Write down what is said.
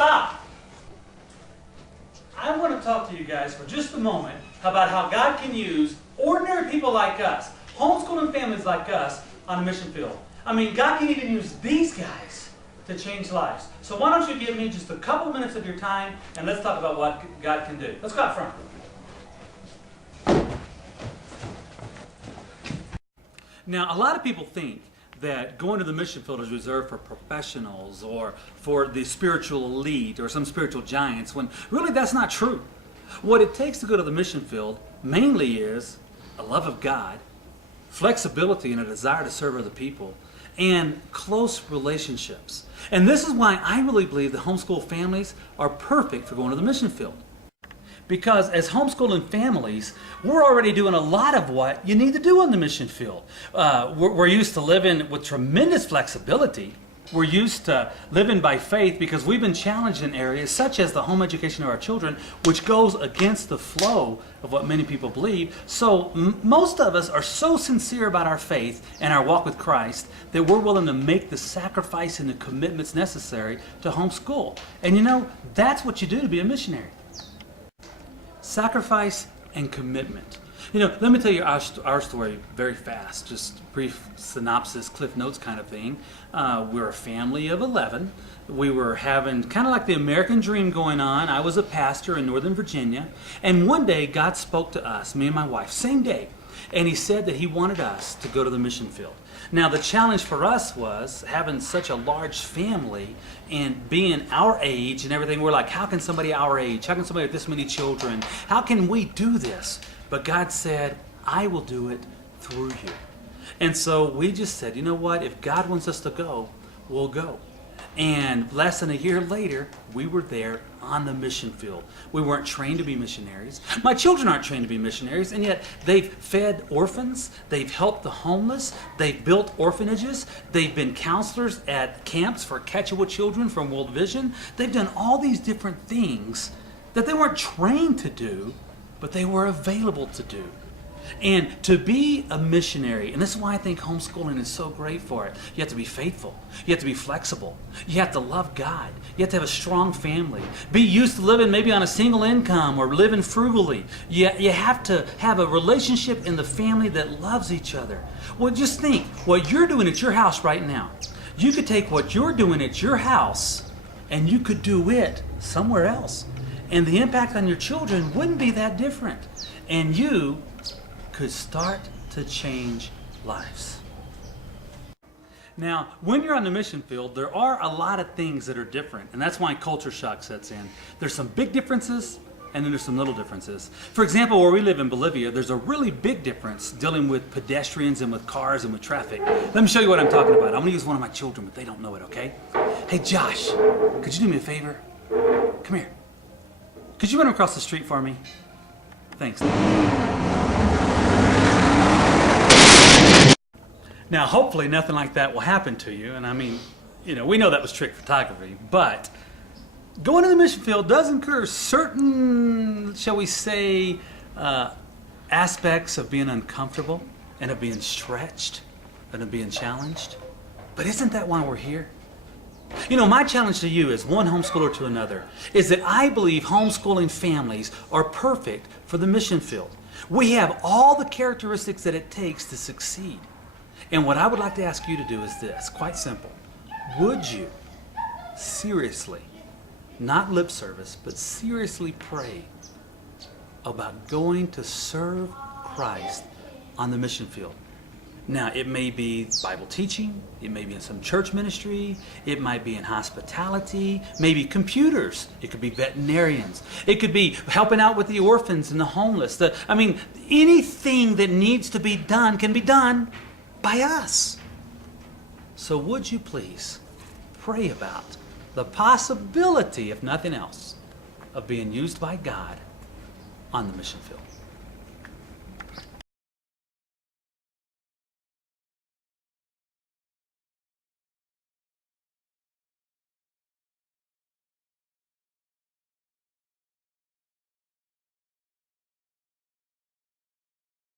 Stop! I want to talk to you guys for just a moment about how God can use ordinary people like us, homeschooling families like us, on a mission field. I mean, God can even use these guys to change lives. So why don't you give me just a couple minutes of your time and let's talk about what God can do. Let's go out front. Now, a lot of people think that going to the mission field is reserved for professionals or for the spiritual elite or some spiritual giants, when really that's not true. What it takes to go to the mission field mainly is a love of God, flexibility and a desire to serve other people, and close relationships. And this is why I really believe that homeschool families are perfect for going to the mission field. Because as homeschooling families, we're already doing a lot of what you need to do on the mission field. We're used to living with tremendous flexibility. We're used to living by faith because we've been challenged in areas such as the home education of our children, which goes against the flow of what many people believe. So most of us are so sincere about our faith and our walk with Christ that we're willing to make the sacrifice and the commitments necessary to homeschool. And you know, that's what you do to be a missionary. Sacrifice and commitment. You know, let me tell you our story very fast, just brief synopsis, Cliff Notes kind of thing. We're a family of 11. We were having kind of like the American dream going on. I was a pastor in Northern Virginia, and one day God spoke to us, me and my wife, same day, and He said that He wanted us to go to the mission field. Now, the challenge for us was having such a large family and being our age and everything. We're like, how can somebody our age, how can somebody with this many children, how can we do this? But God said, I will do it through you. And so we just said, you know what? If God wants us to go, we'll go. And less than a year later, we were there on the mission field. We weren't trained to be missionaries. My children aren't trained to be missionaries, and yet they've fed orphans, they've helped the homeless, they've built orphanages, they've been counselors at camps for Catchable children from World Vision. They've done all these different things that they weren't trained to do, but they were available to do. And to be a missionary, and this is why I think homeschooling is so great for it, you have to be faithful, you have to be flexible, you have to love God, you have to have a strong family, be used to living maybe on a single income or living frugally. You have to have a relationship in the family that loves each other. Well, just think, what you're doing at your house right now, you could take what you're doing at your house and you could do it somewhere else. And the impact on your children wouldn't be that different. And you could start to change lives. Now, when you're on the mission field, there are a lot of things that are different, and that's why culture shock sets in. There's some big differences, and then there's some little differences. For example, where we live in Bolivia, there's a really big difference dealing with pedestrians and with cars and with traffic. Let me show you what I'm talking about. I'm going to use one of my children, but they don't know it, okay? Hey, Josh, could you do me a favor? Come here. Could you run across the street for me? Thanks. Now, hopefully nothing like that will happen to you. And I mean, you know, we know that was trick photography, but going to the mission field does incur certain, shall we say, aspects of being uncomfortable and of being stretched and of being challenged. But isn't that why we're here? You know, my challenge to you as one homeschooler to another is that I believe homeschooling families are perfect for the mission field. We have all the characteristics that it takes to succeed. And what I would like to ask you to do is this, quite simple. Would you seriously, not lip service, but seriously pray about going to serve Christ on the mission field? Now, it may be Bible teaching, it may be in some church ministry, it might be in hospitality, maybe computers, it could be veterinarians, it could be helping out with the orphans and the homeless. Anything that needs to be done can be done by us. So would you please pray about the possibility, if nothing else, of being used by God on the mission field?